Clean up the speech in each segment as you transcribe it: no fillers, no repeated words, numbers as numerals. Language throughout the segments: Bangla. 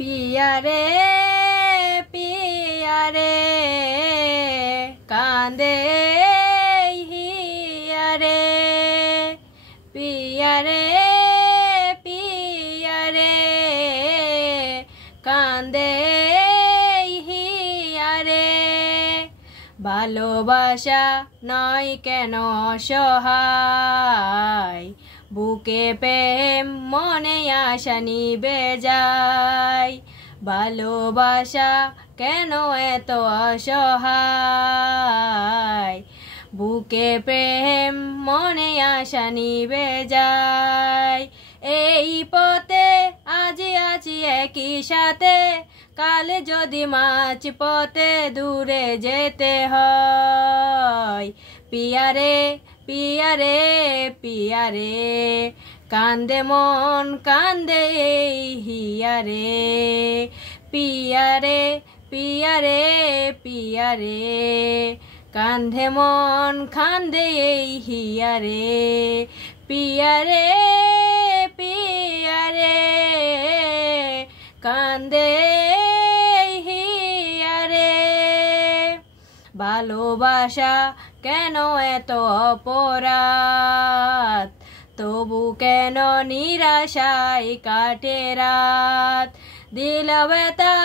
पिया रे कांदे हिया रे पिया रे कांदे हिया रे ভালোবাসা নয় কেন অসহায় বুকে প্রেম মনে আশা নিবে যায় ভালোবাসা কেন এত অসহায় বুকে প্রেম মনে আশা নিবে যায় এই পথে আজি আছি একই সাথে কালে যদি মাঝ পথে দূরে যেতে হয় পিয়া রে কান্দে মন কান্দে হিয়া রে পিয়া রে কান্দে মন কান্দে হিয়া রে পিয়া রে কান্দে ভালোবাসা কেন এত অপরাধ তবু কেন নিরাশায় কাটে রাত দিল ব্যথা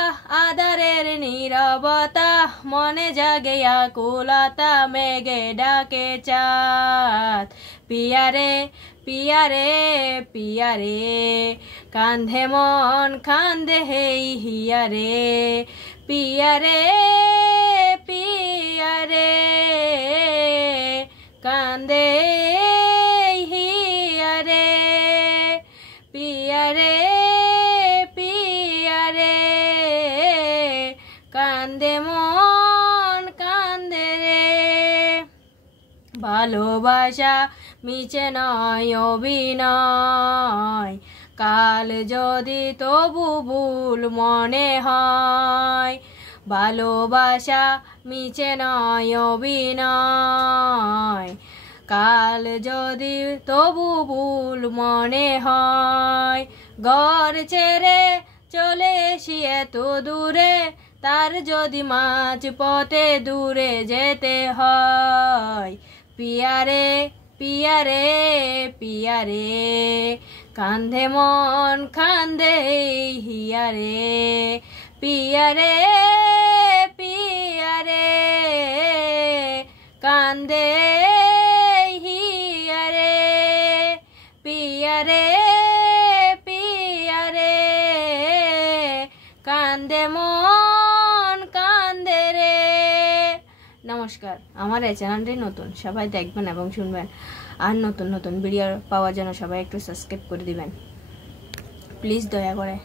আধারের নীরবতা মনে জাগে আকুলতা মেঘে ডাকে চাঁদ পিয়া রে কান্ধে মন কান্দে হিয়া রে পিয়া রে কান্দে হিয়া রে পিয়া রে কান্দে মন কান্দে রে ভালোবাসা মিছে নয় অভিনয় কাল যদি তবু ভুল মনে হয় ভালোবাসা মিছে নয় অভিনয় কাল যদি তবু ভুল মনে হয় ঘর ছেড়ে চলে এসি এত দূরে তার যদি মাঝ পথে দূরে যেতে হয় পিয়া রে কান্ধে মন কান্দে হিয়া রে পিয়া রে কান্দে হিয়া রে পিয়া রে কান্দে মন কান্দে রে। নমস্কার, আমার এই চ্যানেলটি নতুন, সবাই দেখবেন এবং শুনবেন, আর নতুন নতুন ভিডিও পাওয়ার জন্য সবাই একটু সাবস্ক্রাইব করে দিবেন প্লিজ, দয়া করে।